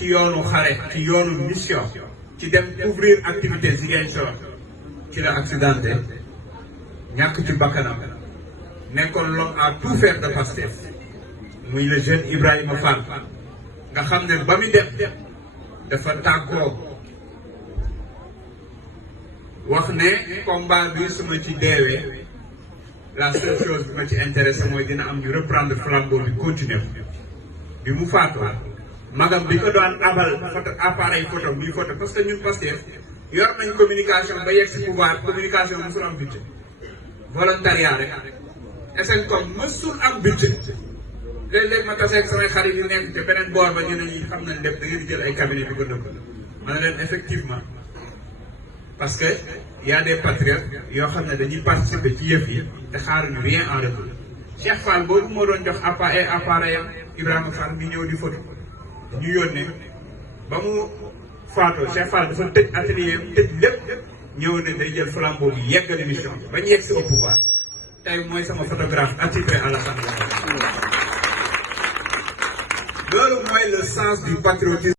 ci yoonu xare ci yoonu mission ci dem couvrir activité Ziguinchor ci la accidenté ñàkk ci bakkanam nekkoon l'homme à tout faire de Pastef muy le jeune Ibrahima Fall nga xam ne ba muy dem dafa tàggoo wax ne combat bi su ma ci deewee la seule chose bi ma ci intéressé mooy dina am ñu reprendre flambeau bi continuer bi mu faatoo magam bi ko doon abal photo appareil photo muy photo parce que ñun Pastef yor nañ communication ba yegg si pouvoir communication mësul am budget volontariat rek SNCOM mësul am budget léeg-léeg ma taseeg samay xarit yi nekk te beneen boor ba ñeneen ñi xam nañ lépp da ngeen di jël ay cabinet bi ko dëbb ma ne leen effectivement parce que y a des patriotes yoo xam ne dañuy participer ci yëf yi te xaaruñu rien en retour Cheikh Fall boobu moo doon jox appareil am Ibrahima Fall mi ñëw di photo ñu yónnee ba mu faatoo Cheikh Fall dafa tëj atelier am tëj lépp ñëw ne day jël flambeau bi yeggali mission bi ba ñu yegg si au pouvoir tey mooy sama photographe attitré à la famille loolu mooy le sens du patriotisme.